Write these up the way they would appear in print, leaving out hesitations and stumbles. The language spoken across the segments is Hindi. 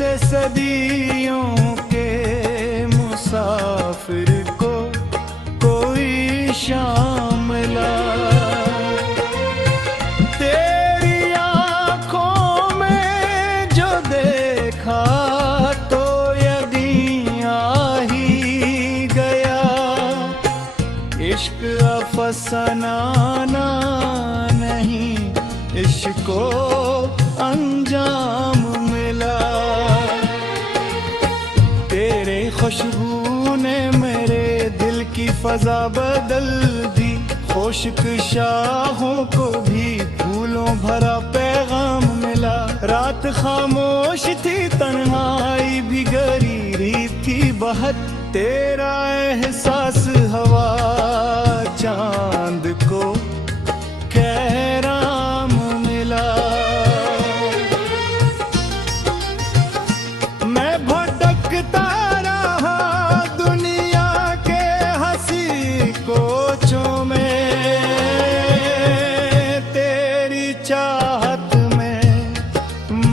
जैसे सदियों के मुसाफिर को कोई शाम मिला। तेरी आंखों में जो देखा तो यदि आ ही गया। इश्क अफसाना नहीं, इश्क को अंजाम मिला। तेरे खुशबू ने मेरे दिल की फजा बदल दी। खुश्क शाहों को भी फूलों भरा पैगाम मिला। रात खामोश थी, तन्हाई भी गहरी थी बहुत। तेरा एहसास हवा चांद को कहराम मिला। मैं भटकता रहा दुनिया के हंसी कोचों में। तेरी चाहत में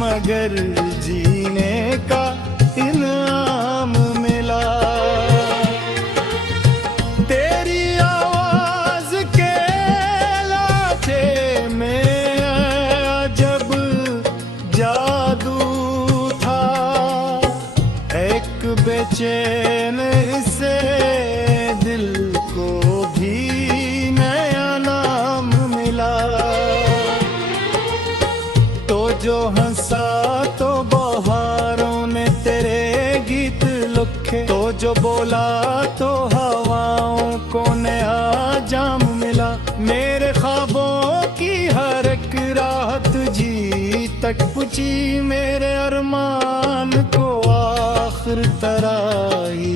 मगर जीने का इनाम मिला। तेरी आवाज के लाथे में अजब जादू था। एक बेचैन से दिल को भी नया नाम मिला। तो जो हंसा तो बहारों ने तेरे गीत लिखे। तो जो बोला तो हवाओं को नया जाम मिला। मेरे ख्वाबों की हर एक राहत जी तक पूछी। मेरे अरमान को आखिर तराई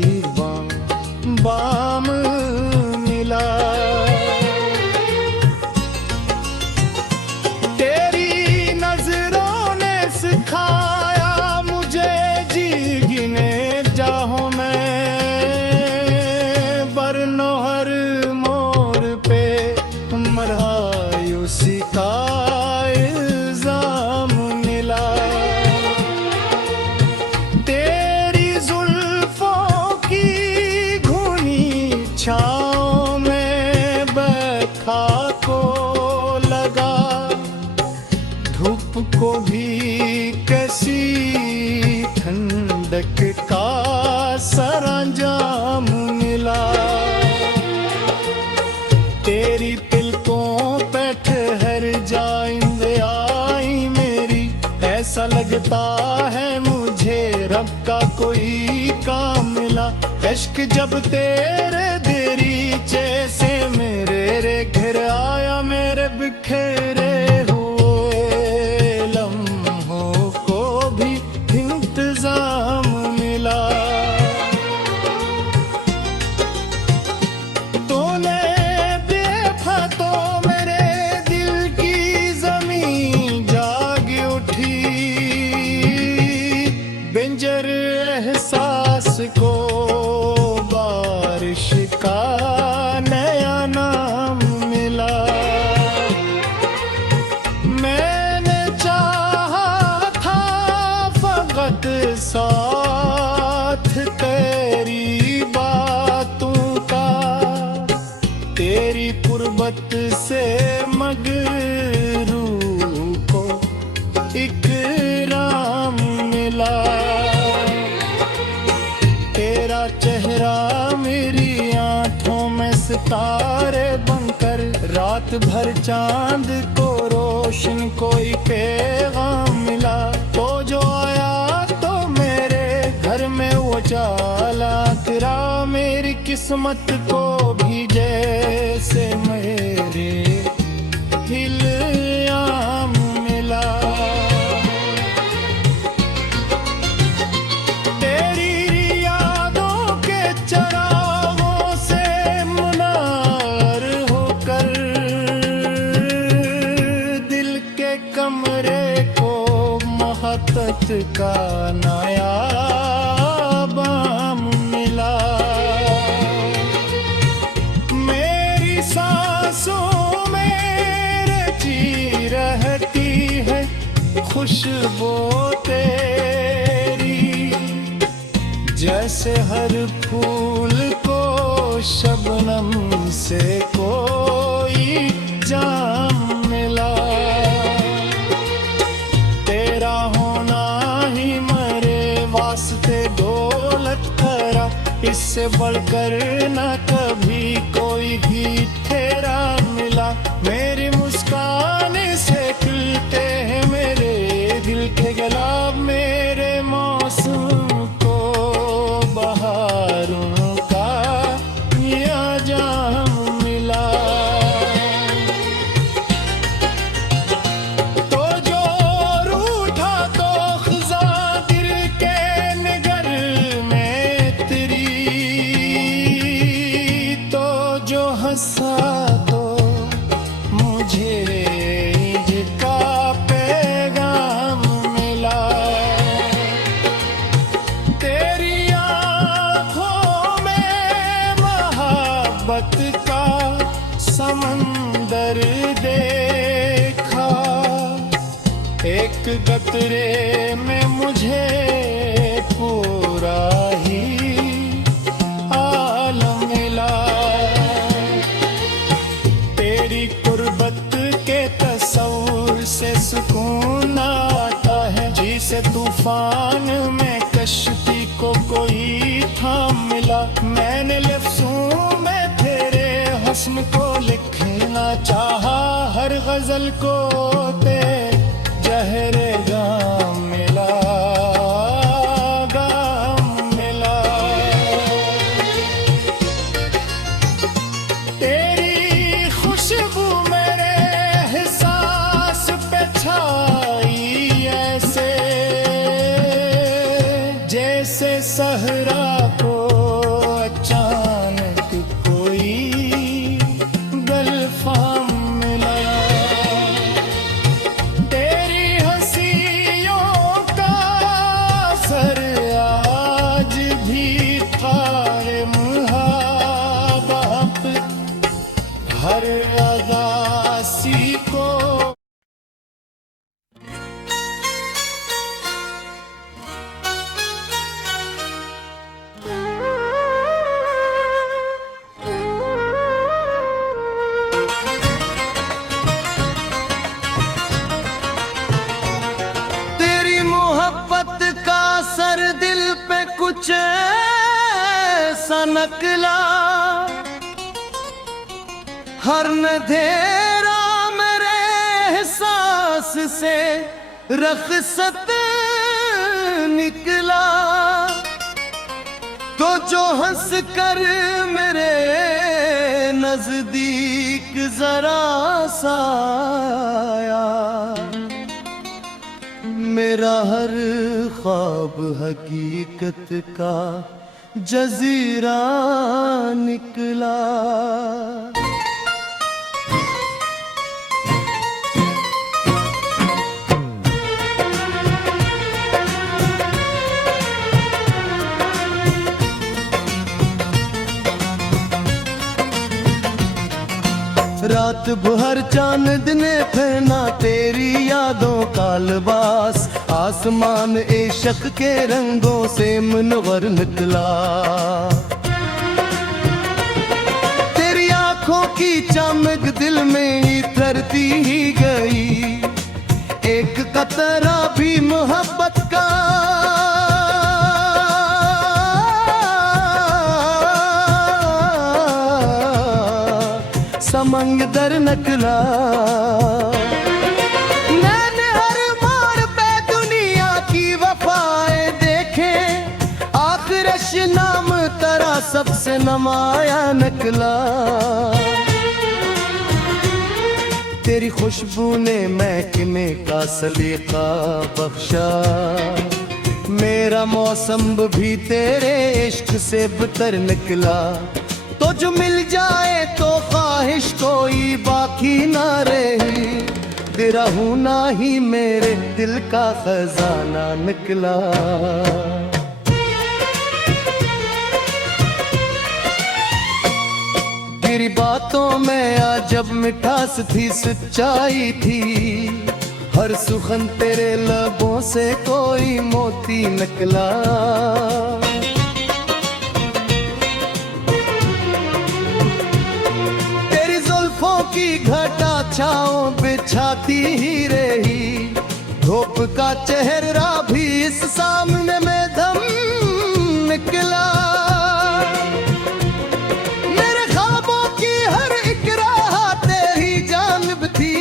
बाम मिला। तेरी नजरों ने सिखाया मुझे जी गिने जाहों में। बरनो हर मोड़ पे मरहायूसी का इल्जाम मिला। तेरी जुल्फों की घुनी छाँव में बैठा को लगा। धूप को भी कैसी ठंडक का सरंजाम मिला। तेरी तिलकों पे ठहर जाएंगे आई मेरी। ऐसा लगता है मुझे रब का कोई काम मिला। इश्क जब तेरे दरीचे से मेरे रे घर आया। मेरे बिखेरे हुए लम्हों को भी इंतजाम मिला। तूने देखा तो मेरे दिल की जमीन जाग उठी। बेंजर एहसास को बारिश का नया नाम मिला। मैंने चाहा था फकत साथ तेरी बातों का। तेरी कुर्बत से मगरू को इकराम मिला। तेरा चेहरा मेरी आंखों में सितारे बनकर। रात भर चांद को रोशन कोई पैगाम मिला। तो जो आया तो मेरे घर में वो जाला तेरा। मेरी किस्मत को भी जैसे मेरे इल्जाम मिला। तेरी यादों के चरागों से मुनार होकर दिल के कमरे को मोहब्बत का नया बाम मिला। मेरी सांसों में रची रहती है खुशबू तेरी। जैसे हर फूल को शबनम से कोई जाम मिला। तेरा होना ही मेरे वास्ते दौलत भरा, इससे बढ़कर न कभी कोई भी तेरा मिला। मेरी मुस्कान से खिलते हैं मेरे दिल के गुलाब, मेरे मौसम को बहारों का यहाँ जाम मिला। तो जो रूठा तो खज़ा दिल के निगर में तेरी, तो जो हंसा तो मुझे ईद का पैगाम मिला। तेरी आँखों में मोहब्बत का समंदर देखा, एक कतरे में मुझे पूरा ही आलम मिला। तेरी कुर्बत के तस्वुर से सुकून आता है, जिसे तूफान में कश्ती को कोई थाम मिला। मैंने लफ्ज़ों में तेरे हुस्न को लिखना चाहा, हर गजल को तेरे जहरे गाम मिला, गाम मिला। तेरी खुशबू मेरे एहसास पे छाई ऐसे, जैसे सहरा को अचानक कोई गलफाम मिला। तेरी हंसियों का असर आज भी कायम है, हर अदासी को। तेरी मोहब्बत का असर दिल पे कुछ ऐसा नकला, हर अंधेरा मेरे एहसास से रखसत निकला। तो जो हंस कर मेरे नजदीक जरा सा आया, मेरा हर ख्वाब हकीकत का जजीरा निकला। रात भर चांद ने पहना तेरी यादों का लिबास, आसमान इश्क के रंगों से मुनव्वर निकला। तेरी आंखों की चमक दिल में उतरती ही गई, एक कतरा भी मोहब्बत का समंदर निकला। मैंने हर मोड़ पे दुनिया की वफाएं देखे, आखिरश नाम तेरा सबसे नमाया निकला। तेरी खुशबू ने महकने का सलीका बख्शा, मेरा मौसम भी तेरे इश्क से बतर निकला। तो जो मिल जाए तो ख्वाहिश कोई बाकी ना रही, तेरा होना ही मेरे दिल का खजाना निकला। तेरी बातों में अजब मिठास थी, सच्चाई थी, हर सुखन तेरे लबों से कोई मोती निकला। घटा छाओं बिछाती ही रही, धूप का चेहरा भी इस सामने में दम निकला। मेरे ख्वाबों की हर एक राह तेरी जानिब थी,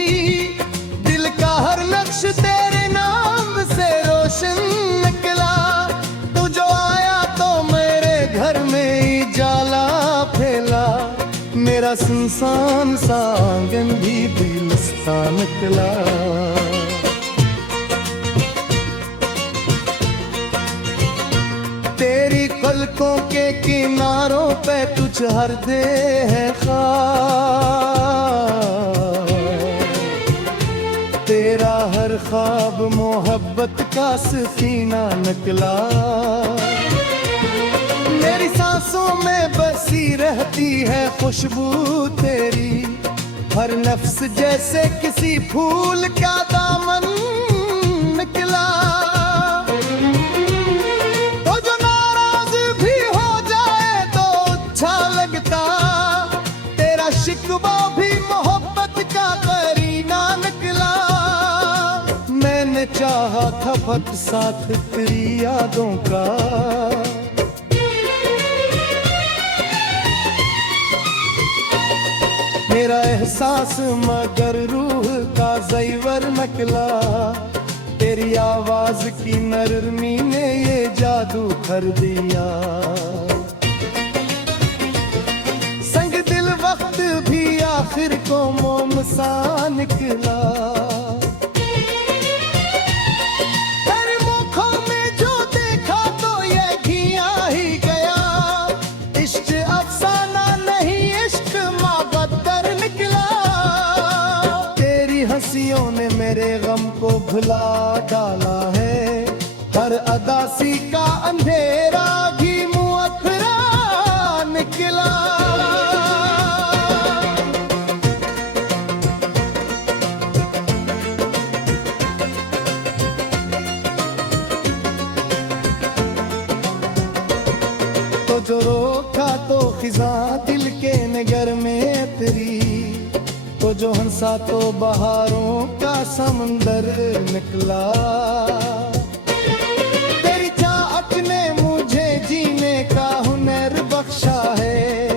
दिल का हर नक्श तेरे नाम से रोशन निकला। तू जो आया तो मेरे घर में ही जाला फैला, मेरा सुनसान सा आंगन भी दिलस्तान निकला। तेरी पलकों के किनारों पे तुझ हर दे है ख्वाब, तेरा हर ख्वाब मोहब्बत का सफीना निकला। मेरी सांसों में बसी रहती है खुशबू तेरी, हर नफ्स जैसे किसी फूल का दामन निकला। तो जो नाराज भी हो जाए तो अच्छा लगता, तेरा शिकवा भी मोहब्बत का करीना निकला। मैंने चाहा था फत साथ तेरी यादों का, मेरा एहसास मगर रूह का ज़ैवर निकला। तेरी आवाज की नरमी ने ये जादू कर दिया। संग दिल वक्त भी आखिर को मोम सा निकला। तेरे मुखों में जो देखा तो ये घिया ही गया, इश्क अफसाना नहीं इश्क माबद्दर निकला। तेरी हंसियों ने मेरे गम को भुला डाला है, हर अदासी का अंधेरा भी मुअत्तरा निकला। तो जो रोका तो खिजा दिल के नगर में तेरी, तो जो हंसा तो बहारों का समंदर निकला। तेरी चाहत ने मुझे जीने का हुनर बख्शा है,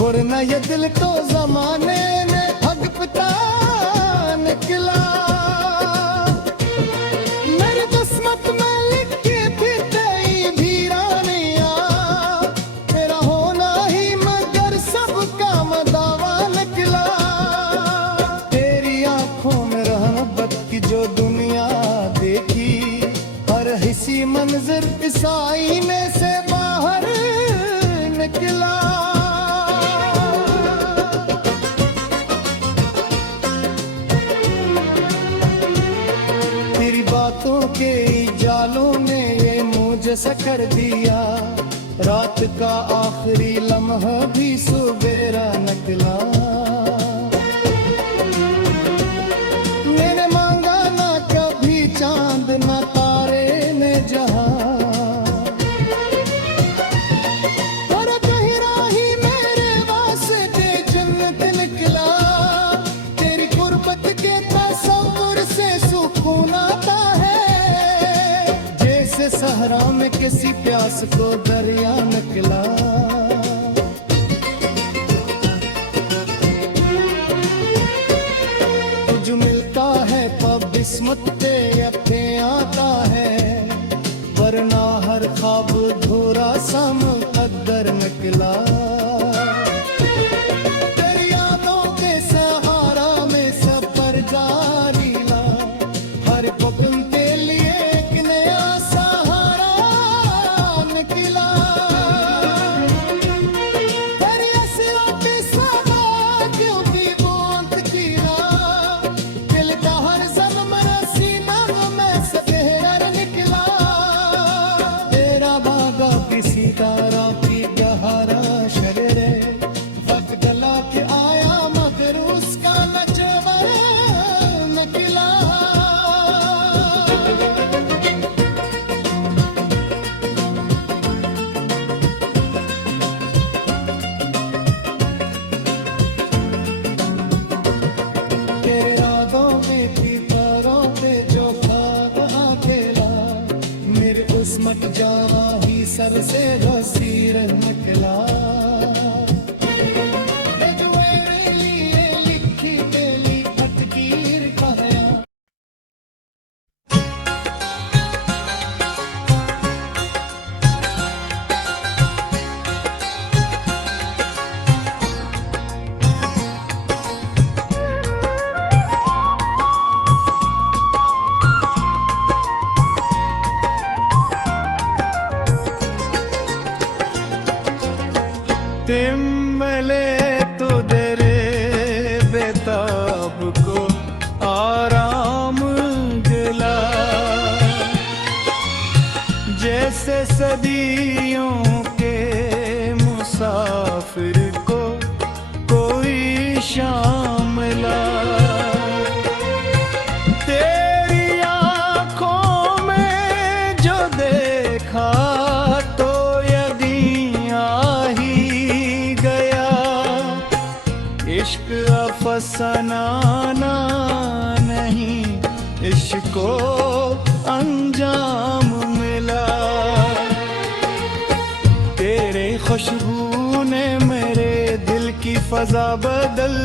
वरना ये दिल तो जमाने ने हक पिता निकला। मेरी किस्मत में लिख के भी तेरी वीरानिया, तेरा होना ही मगर सबका मदावा निकला। की जो दुनिया देखी, हर हिस्सी मंजर इस आईने से बाहर निकला। तेरी बातों के जालों ने ये मुझे सकड़ दिया, रात का आखिरी लम्हा भी सुबेरा निकला। चांद न तारे ने जहां, पर गहरा ही मेरे वास्ते जन्नत निकला। तेरी गुर्बत के तसव्वुर से सुकून आता है, जैसे सहरा में किसी प्यास को दरिया निकला। तुझ मिलता है तब किस्मत ते अखे आता है, वरना हर ख्वाब धोरा सा मुकद्दर निकला। तेरी यादों के सहारा में सफर जारी ला, हर पल के लिए एक नया सहारा निकला। तेरी असरों के समा क्यों भी बूंद गिरा, दिल का हर ज़ख्म सीना सर से रोसी निकला मेरे लिए लिखी तेली फकीर कहया तिम्मले तो दरे बेताब को आराम दिला जैसे सदियों के मुसाफिर को कोई शाम ला तेरी आंखों में जो देखा तो इश्क अफसाना नहीं इश्क को अंजाम मिला तेरे खुशबू ने मेरे दिल की फजा बदल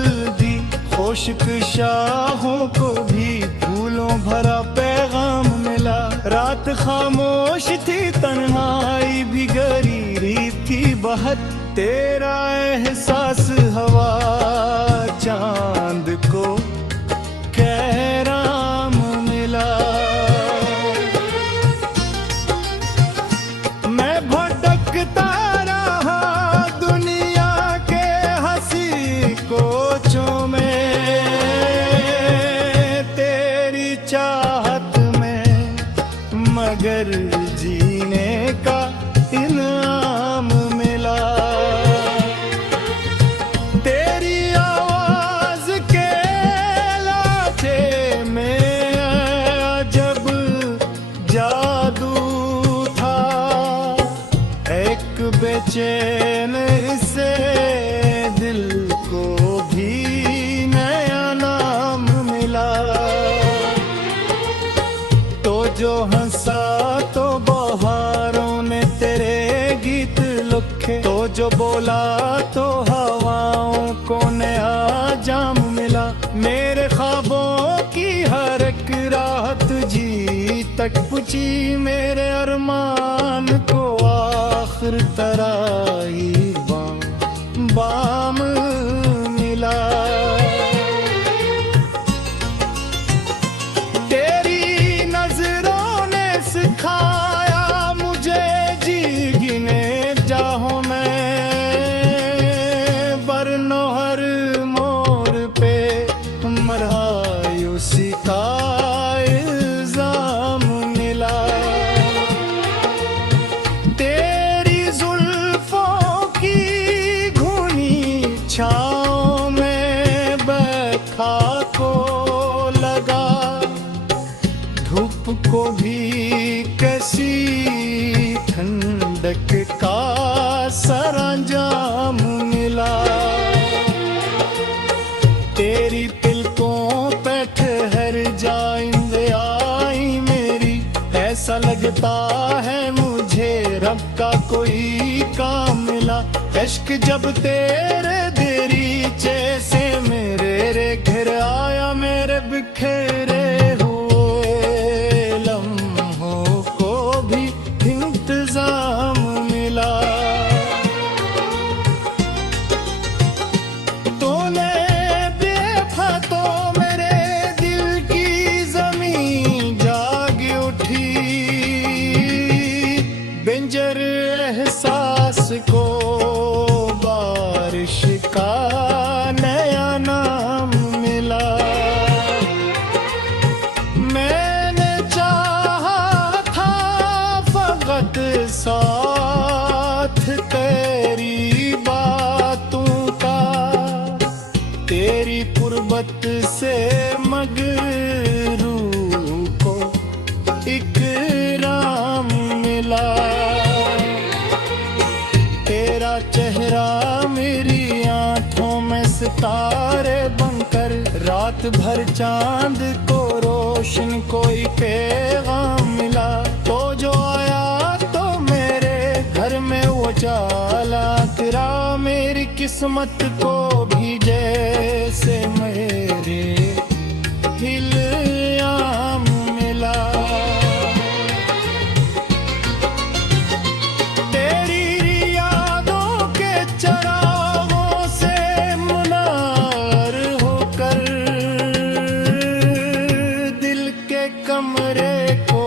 दी खुश्क शाहों को भी फूलों भरा पैगाम मिला रात खामोश थी तन्हाई भी गरीब थी बहुत तेरा एहसास हवा चांद को कहराम मिला मैं भटकता रहा दुनिया के हंसी कोचों में तेरी चाहत में मगर जीने का इनाम मिला तेरी आवाज के लाथे में अजब जादू था एक बेचैन से दिल को भी नया नाम मिला तो जो हंसा तो बहारों ने तेरे गीत लिखे तो जो बोला तो हवाओं को नया जाम मिला मेरे ख्वाबों की हर एक रात जी तक पूछी मेरे अरमान को आखिर तराई बाम मिला तेरी नजरों ने सिखाया मुझे जी गिने जाहों में बरनो हर मोड़ पे मरहायूसी का इल्जाम मिला तेरी जुल्फों की घुनी छाँव में बैठा को लगा धूप को भी कैसी ठंडक का सरंजाम मिला तेरी तिलकों पे ठहर जाएंगे आई मेरी ऐसा लगता है मुझे रब का कोई काम मिला इश्क जब तेरे दरीचे से मेरे रे घर आया मेरे बिखेरे इंतजाम मिला तूने देखा तो मेरे दिल की जमीन जाग उठी बिंजर एहसास को बारिश का नया नाम मिला साथ तेरी बातों का तेरी कुर्बत से मगरू को इकराम मिला तेरा चेहरा मेरी आंखों में सितारे बनकर रात भर चांद को रोशन कोई पैगाम मिला तो जो आया तो मेरे किस्मत को भी जैसे मेरे इल्जाम मिला। तेरी यादों के चरागों से मुनार होकर दिल के कमरे को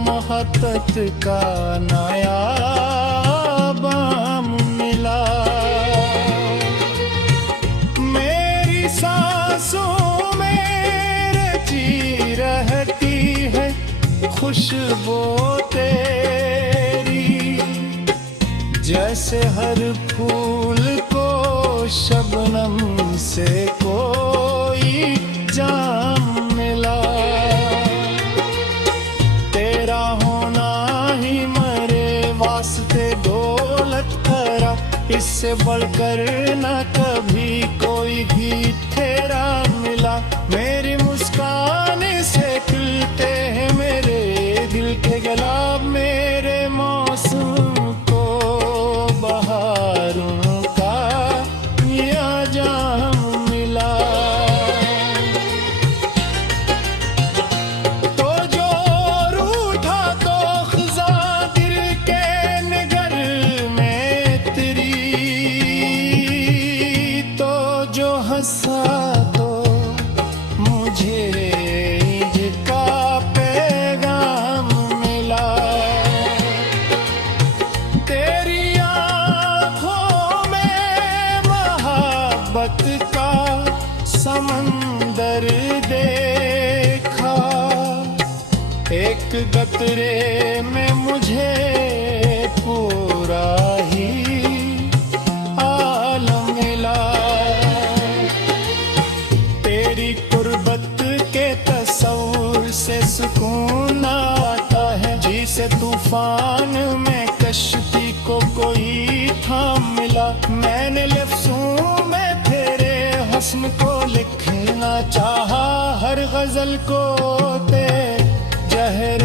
मोहब्बत का नया बाम मिला। मेरी सांसों में रची रहती है खुशबू तेरी, जैसे हर फूल को शबनम से कोई जाम मिला। तेरा होना ही मेरे वास्ते दौलत भरा, इससे बढ़कर न कभी कोई भी तेरा मिला। मेरी मुस्कान से खिलते हैं मेरे दिल के गुलाब, मेरे मौसम को बहारों का या जाम मिला। तो जो रूठा तो खज़ा दिल के निगर में तेरी, तो जो हंसा तो मुझे इसका पैगाम मिला। तेरी आँखों में मोहब्बत का समंदर देखा, एक कतरे में मुझे पूरा ही आलम मिला। तेरी कुर्बत के तस्वुर से सुकून आता है, जिसे तूफान में कश्ती को कोई थाम मिला। मैंने लफ्ज़ों में तेरे हुस्न को लिखना चाहा, हर गजल को ते जहर